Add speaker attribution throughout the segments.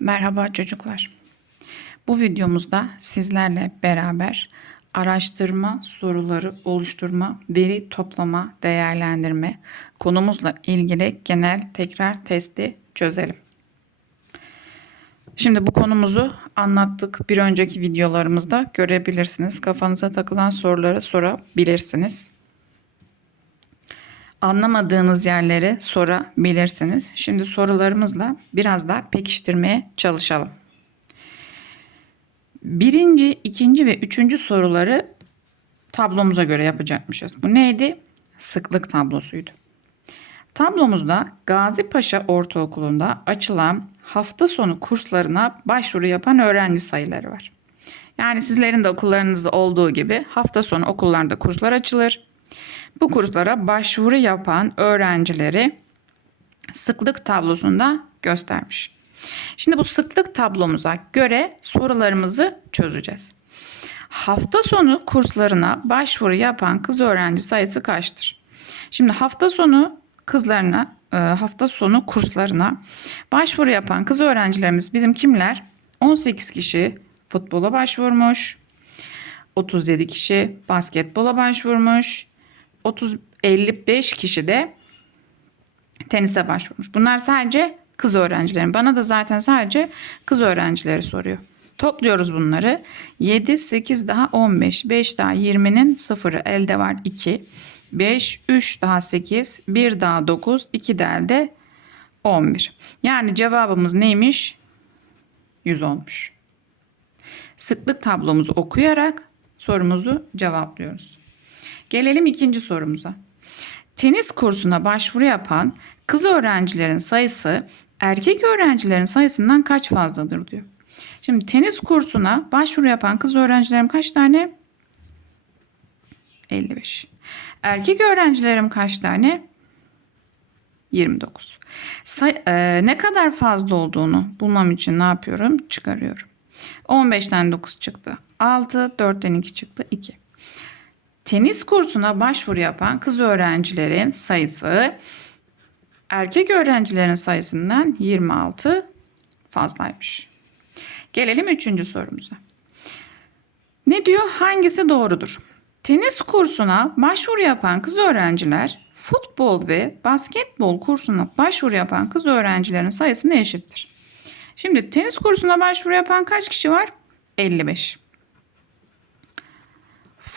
Speaker 1: Merhaba çocuklar. Bu videomuzda sizlerle beraber araştırma soruları oluşturma, veri toplama, değerlendirme konumuzla ilgili genel tekrar testi çözelim. Şimdi bu konumuzu anlattık. Bir önceki videolarımızda görebilirsiniz. Kafanıza takılan soruları sorabilirsiniz. Anlamadığınız yerleri sorabilirsiniz. Şimdi sorularımızla biraz daha pekiştirmeye çalışalım. Birinci, ikinci ve üçüncü soruları tablomuza göre yapacakmışız. Bu neydi? Sıklık tablosuydu. Tablomuzda Gazi Paşa Ortaokulu'nda açılan hafta sonu kurslarına başvuru yapan öğrenci sayıları var. Yani sizlerin de okullarınızda olduğu gibi hafta sonu okullarda kurslar açılır. Bu kurslara başvuru yapan öğrencileri sıklık tablosunda göstermiş. Şimdi bu sıklık tablomuza göre sorularımızı çözeceğiz. Hafta sonu kurslarına başvuru yapan kız öğrenci sayısı kaçtır? Şimdi hafta sonu kızlarına, e, hafta sonu kurslarına başvuru yapan kız öğrencilerimiz bizim kimler? 18 kişi futbola başvurmuş. 37 kişi basketbola başvurmuş. 30 55 kişi de tenise başvurmuş. Bunlar sadece kız öğrencilerin. Bana da zaten sadece kız öğrencileri soruyor. Topluyoruz bunları. 7, 8 daha 15. 5 daha 20'nin sıfırı elde var 2. 5, 3 daha 8, 1 daha 9, 2 de elde 11. Yani cevabımız neymiş? 100 olmuş. Sıklık tablomuzu okuyarak sorumuzu cevaplıyoruz. Gelelim ikinci sorumuza. Tenis kursuna başvuru yapan kız öğrencilerin sayısı erkek öğrencilerin sayısından kaç fazladır diyor. Şimdi tenis kursuna başvuru yapan kız öğrencilerim kaç tane? 55. Erkek öğrencilerim kaç tane? 29. Say- e, ne kadar fazla olduğunu bulmam için ne yapıyorum? Çıkarıyorum. 15'ten 9 çıktı. 6, 4'ten 2 çıktı. 2. Tenis kursuna başvuru yapan kız öğrencilerin sayısı erkek öğrencilerin sayısından 26 fazlaymış. Gelelim üçüncü sorumuza. Ne diyor? Hangisi doğrudur? Tenis kursuna başvuru yapan kız öğrenciler futbol ve basketbol kursuna başvuru yapan kız öğrencilerin sayısına eşittir. Şimdi tenis kursuna başvuru yapan kaç kişi var? 55.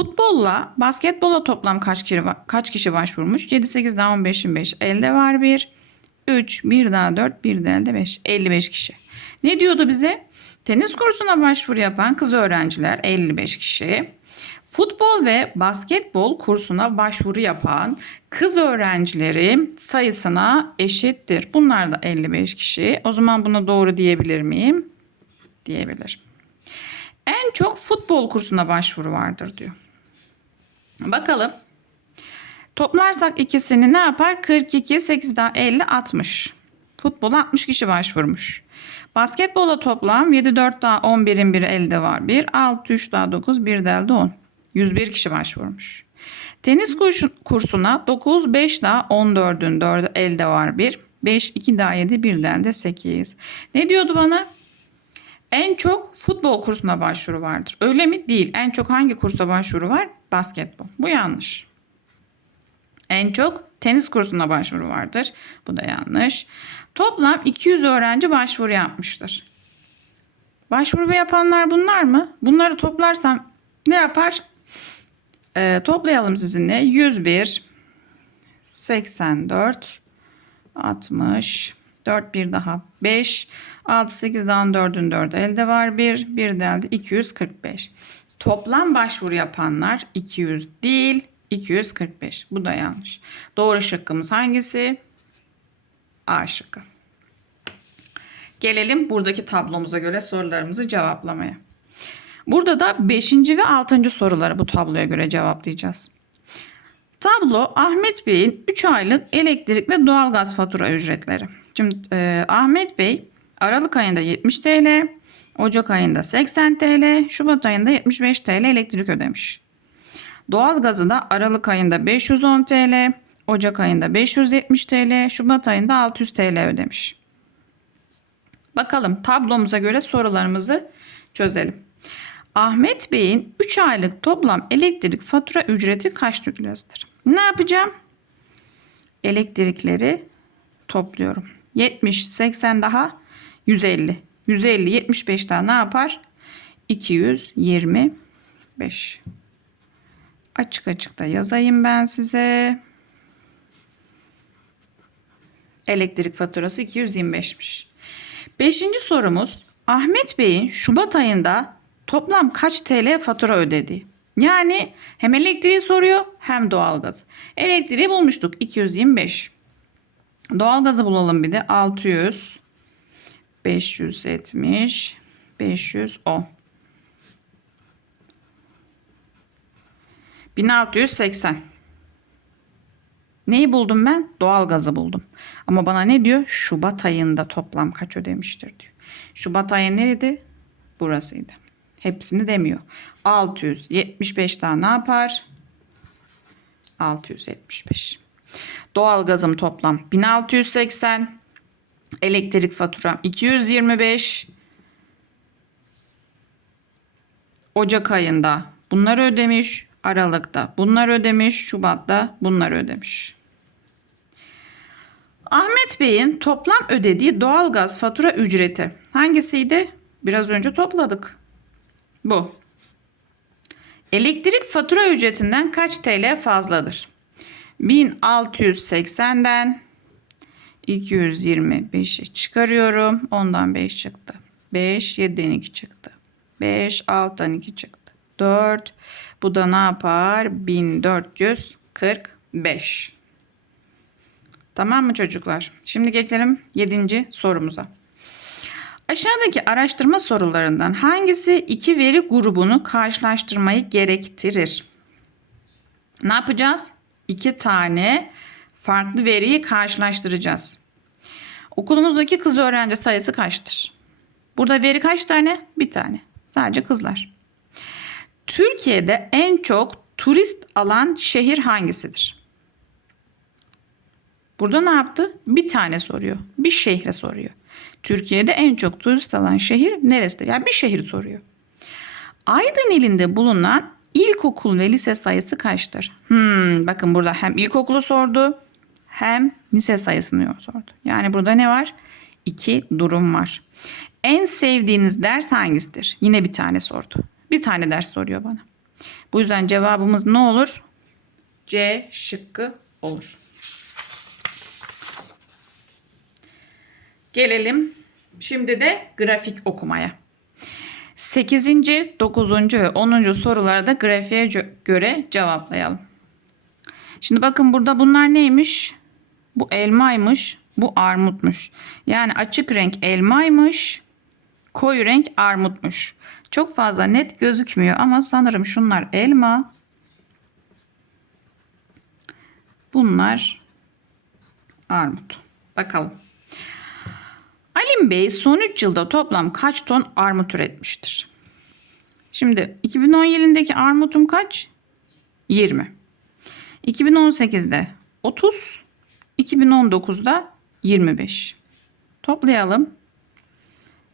Speaker 1: Futbolla basketbola toplam kaç kişi, kaç kişi başvurmuş? 7, 8 daha 15, 25. Elde var 1. 3, 1 daha 4, 1 de elde 5. 55 kişi. Ne diyordu bize? Tenis kursuna başvuru yapan kız öğrenciler 55 kişi. Futbol ve basketbol kursuna başvuru yapan kız öğrencileri sayısına eşittir. Bunlar da 55 kişi. O zaman buna doğru diyebilir miyim? Diyebilirim. En çok futbol kursuna başvuru vardır diyor. Bakalım. Toplarsak ikisini ne yapar? 42, 8 daha 50, 60. Futbola 60 kişi başvurmuş. Basketbola toplam 7, 4 daha 11'in biri elde var. 1, 6, 3 daha 9, 1 de elde 10. 101 kişi başvurmuş. Tenis kursuna 9, 5 daha 14'ün 4'ü elde var 1. 5, 2 daha 7, 1 de elde 8. Ne diyordu bana? En çok futbol kursuna başvuru vardır. Öyle mi? Değil. En çok hangi kursa başvuru var? Basketbol. Bu yanlış. En çok tenis kursuna başvuru vardır. Bu da yanlış. Toplam 200 öğrenci başvuru yapmıştır. Başvuru yapanlar bunlar mı? Bunları toplarsam ne yapar? Ee, toplayalım sizinle. 101, 84, 60, 4 bir daha 5. 6 8 daha 4'ün 4'ü elde var 1. 1 de elde 245. Toplam başvuru yapanlar 200 değil 245. Bu da yanlış. Doğru şıkkımız hangisi? A şıkkı. Gelelim buradaki tablomuza göre sorularımızı cevaplamaya. Burada da 5. ve 6. soruları bu tabloya göre cevaplayacağız. Tablo Ahmet Bey'in 3 aylık elektrik ve doğalgaz fatura ücretleri. Şimdi e, Ahmet Bey Aralık ayında 70 TL, Ocak ayında 80 TL, Şubat ayında 75 TL elektrik ödemiş. Doğalgazı da Aralık ayında 510 TL, Ocak ayında 570 TL, Şubat ayında 600 TL ödemiş. Bakalım tablomuza göre sorularımızı çözelim. Ahmet Bey'in 3 aylık toplam elektrik fatura ücreti kaç Türk lirasıdır? Ne yapacağım? Elektrikleri topluyorum. 70, 80 daha 150. 150, 75 daha ne yapar? 225. Açık açık da yazayım ben size. Elektrik faturası 225'miş. Beşinci sorumuz Ahmet Bey'in Şubat ayında toplam kaç TL fatura ödedi? Yani hem elektriği soruyor hem doğalgaz. Elektriği bulmuştuk 225. Doğalgazı bulalım bir de 600 570 510 1680 Neyi buldum ben? Doğalgazı buldum. Ama bana ne diyor? Şubat ayında toplam kaç ödemiştir diyor. Şubat ayı neydi? Burasıydı. Hepsini demiyor. 675 daha ne yapar? 675. Doğalgazım toplam 1680. Elektrik faturam 225. Ocak ayında bunları ödemiş. Aralıkta bunlar ödemiş. Şubat'ta bunlar ödemiş. Ahmet Bey'in toplam ödediği doğalgaz fatura ücreti hangisiydi? Biraz önce topladık. Bu. Elektrik fatura ücretinden kaç TL fazladır? 1680'den 225'i çıkarıyorum. Ondan 5 çıktı. 5, 7'den 2 çıktı. 5, 6'dan 2 çıktı. 4, bu da ne yapar? 1445. Tamam mı çocuklar? Şimdi geçelim 7. sorumuza. Aşağıdaki araştırma sorularından hangisi iki veri grubunu karşılaştırmayı gerektirir? Ne yapacağız? İki tane farklı veriyi karşılaştıracağız. Okulumuzdaki kız öğrenci sayısı kaçtır? Burada veri kaç tane? Bir tane. Sadece kızlar. Türkiye'de en çok turist alan şehir hangisidir? Burada ne yaptı? Bir tane soruyor. Bir şehre soruyor. Türkiye'de en çok turist alan şehir neresidir? Yani bir şehir soruyor. Aydın ilinde bulunan ilkokul ve lise sayısı kaçtır? Hmm, bakın burada hem ilkokulu sordu hem lise sayısını sordu. Yani burada ne var? İki durum var. En sevdiğiniz ders hangisidir? Yine bir tane sordu. Bir tane ders soruyor bana. Bu yüzden cevabımız ne olur? C şıkkı olur. Gelelim şimdi de grafik okumaya. 8. 9. ve 10. soruları da grafiğe göre cevaplayalım. Şimdi bakın burada bunlar neymiş? Bu elmaymış, bu armutmuş. Yani açık renk elmaymış, koyu renk armutmuş. Çok fazla net gözükmüyor ama sanırım şunlar elma. Bunlar armut. Bakalım. Alim Bey son 3 yılda toplam kaç ton armut üretmiştir? Şimdi 2010 yılındaki armutum kaç? 20. 2018'de 30. 2019'da 25. Toplayalım.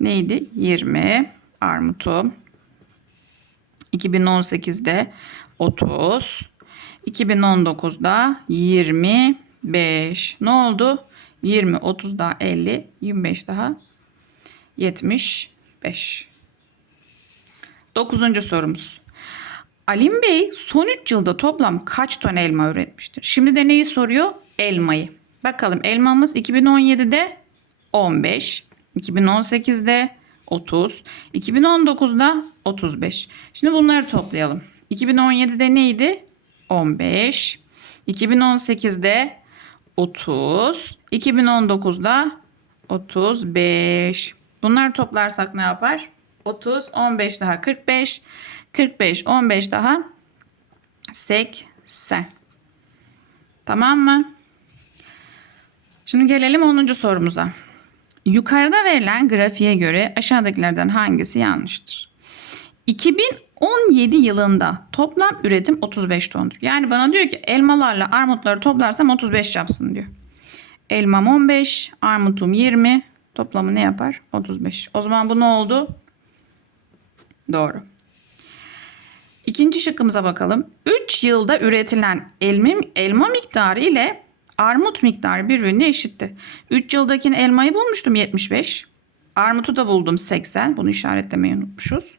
Speaker 1: Neydi? 20 armutum. 2018'de 30. 2019'da 25. Ne oldu? 20, 30 daha 50, 25 daha 75. Dokuzuncu sorumuz. Alim Bey son 3 yılda toplam kaç ton elma üretmiştir? Şimdi de neyi soruyor? Elmayı. Bakalım elmamız 2017'de 15, 2018'de 30, 2019'da 35. Şimdi bunları toplayalım. 2017'de neydi? 15. 2018'de 30. 2019'da 35. Bunları toplarsak ne yapar? 30, 15 daha 45. 45, 15 daha 80. Tamam mı? Şimdi gelelim 10. sorumuza. Yukarıda verilen grafiğe göre aşağıdakilerden hangisi yanlıştır? 2017 yılında toplam üretim 35 tondur. Yani bana diyor ki elmalarla armutları toplarsam 35 yapsın diyor. Elmam 15, armutum 20, Toplamı ne yapar? 35. O zaman bu ne oldu? Doğru. İkinci şıkkımıza bakalım. 3 yılda üretilen elma, elma miktarı ile armut miktarı birbirine eşitti. 3 yıldakini elmayı bulmuştum 75. Armutu da buldum 80. Bunu işaretlemeyi unutmuşuz.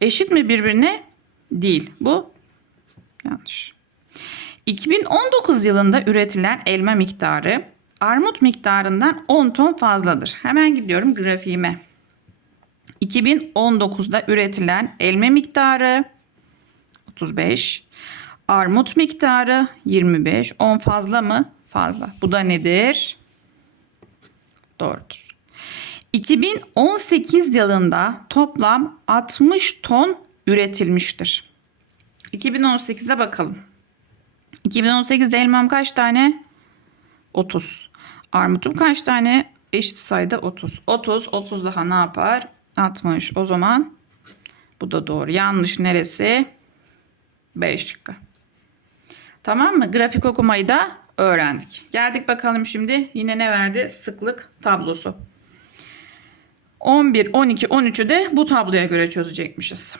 Speaker 1: Eşit mi birbirine? Değil. Bu yanlış. 2019 yılında üretilen elma miktarı armut miktarından 10 ton fazladır. Hemen gidiyorum grafiğime. 2019'da üretilen elma miktarı 35, armut miktarı 25, 10 fazla mı? Fazla. Bu da nedir? Doğrudur. 2018 yılında toplam 60 ton üretilmiştir. 2018'e bakalım. 2018'de elmam kaç tane? 30. Armutum kaç tane? Eşit sayıda 30. 30, 30 daha ne yapar? 60. O zaman bu da doğru. Yanlış neresi? 5 şıkkı. Tamam mı? Grafik okumayı da öğrendik. Geldik bakalım şimdi yine ne verdi? Sıklık tablosu. 11, 12, 13'ü de bu tabloya göre çözecekmişiz.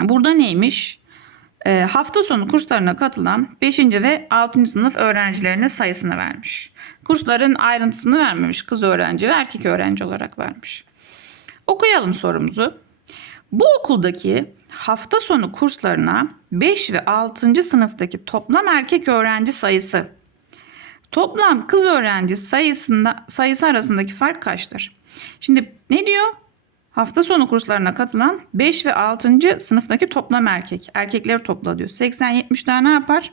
Speaker 1: Burada neymiş? E, hafta sonu kurslarına katılan 5. ve 6. sınıf öğrencilerine sayısını vermiş. Kursların ayrıntısını vermemiş. Kız öğrenci ve erkek öğrenci olarak vermiş. Okuyalım sorumuzu. Bu okuldaki hafta sonu kurslarına 5 ve 6. sınıftaki toplam erkek öğrenci sayısı toplam kız öğrenci sayısında sayısı arasındaki fark kaçtır? Şimdi ne diyor? Hafta sonu kurslarına katılan 5 ve 6. sınıftaki toplam erkek. Erkekleri topla diyor. 80-70 daha ne yapar?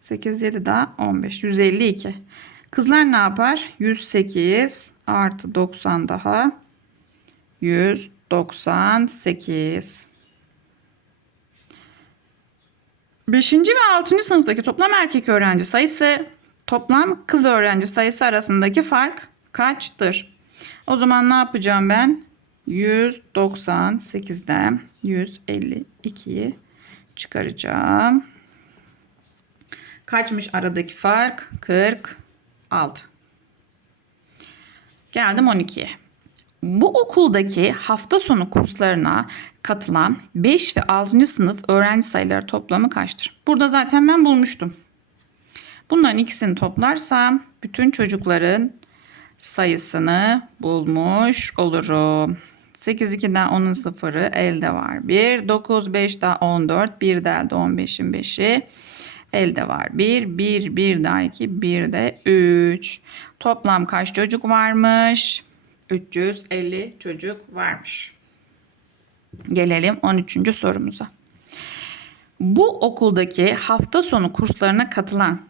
Speaker 1: Sekiz, yedi daha 15. 152. Kızlar ne yapar? 108 artı 90 daha 198. 5. ve 6. sınıftaki toplam erkek öğrenci sayısı toplam kız öğrenci sayısı arasındaki fark kaçtır? O zaman ne yapacağım ben? 198'den 152'yi çıkaracağım. Kaçmış aradaki fark? 46. Geldim 12'ye. Bu okuldaki hafta sonu kurslarına katılan 5 ve 6. sınıf öğrenci sayıları toplamı kaçtır? Burada zaten ben bulmuştum. Bunların ikisini toplarsam bütün çocukların sayısını bulmuş olurum. 8 2'den 10'un sıfırı elde var. 1 9 5 daha 14 1 de elde 15'in 5'i elde var. 1 1 1 daha 2 1 de 3. Toplam kaç çocuk varmış? 350 çocuk varmış. Gelelim 13. sorumuza. Bu okuldaki hafta sonu kurslarına katılan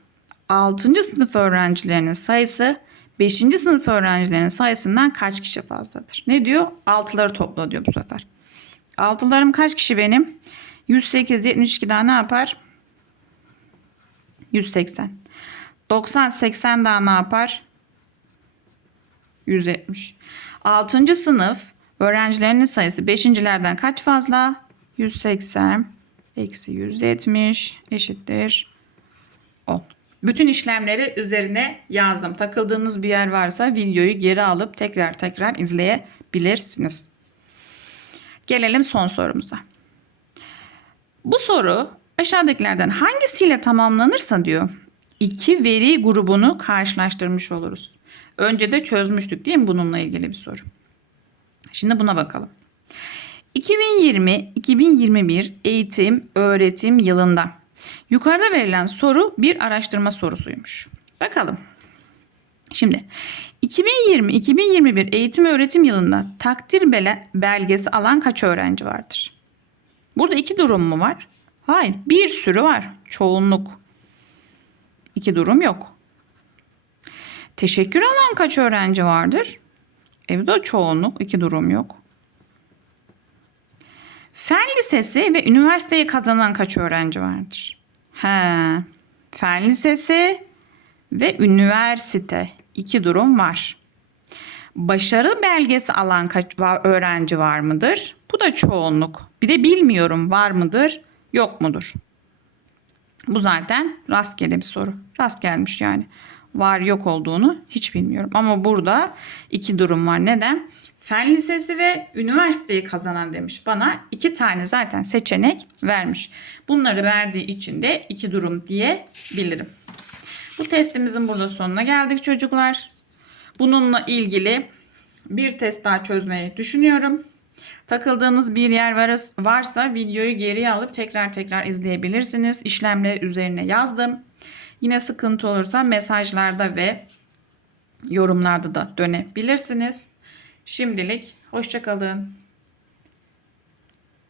Speaker 1: 6. sınıf öğrencilerinin sayısı 5. sınıf öğrencilerinin sayısından kaç kişi fazladır? Ne diyor? Altıları topla diyor bu sefer. Altılarım kaç kişi benim? 108, 72 daha ne yapar? 180. 90, 80 daha ne yapar? 170. 6. sınıf öğrencilerinin sayısı 5.lerden kaç fazla? 180 eksi 170 eşittir 10. Bütün işlemleri üzerine yazdım. Takıldığınız bir yer varsa videoyu geri alıp tekrar tekrar izleyebilirsiniz. Gelelim son sorumuza. Bu soru aşağıdakilerden hangisiyle tamamlanırsa diyor. iki veri grubunu karşılaştırmış oluruz. Önce de çözmüştük değil mi bununla ilgili bir soru. Şimdi buna bakalım. 2020-2021 eğitim öğretim yılında yukarıda verilen soru bir araştırma sorusuymuş. Bakalım. Şimdi 2020-2021 eğitim öğretim yılında takdir belgesi alan kaç öğrenci vardır? Burada iki durum mu var? Hayır, bir sürü var. Çoğunluk. İki durum yok. Teşekkür alan kaç öğrenci vardır? Evde çoğunluk, iki durum yok. Fen lisesi ve üniversiteyi kazanan kaç öğrenci vardır? He, fen lisesi ve üniversite iki durum var. Başarı belgesi alan kaç öğrenci var mıdır? Bu da çoğunluk. Bir de bilmiyorum var mıdır, yok mudur? Bu zaten rastgele bir soru. Rast gelmiş yani. Var yok olduğunu hiç bilmiyorum. Ama burada iki durum var. Neden? Fen lisesi ve üniversiteyi kazanan demiş. Bana iki tane zaten seçenek vermiş. Bunları verdiği için de iki durum diyebilirim. Bu testimizin burada sonuna geldik çocuklar. Bununla ilgili bir test daha çözmeyi düşünüyorum. Takıldığınız bir yer var- varsa videoyu geriye alıp tekrar tekrar izleyebilirsiniz. İşlemleri üzerine yazdım. Yine sıkıntı olursa mesajlarda ve yorumlarda da dönebilirsiniz. Şimdilik hoşçakalın.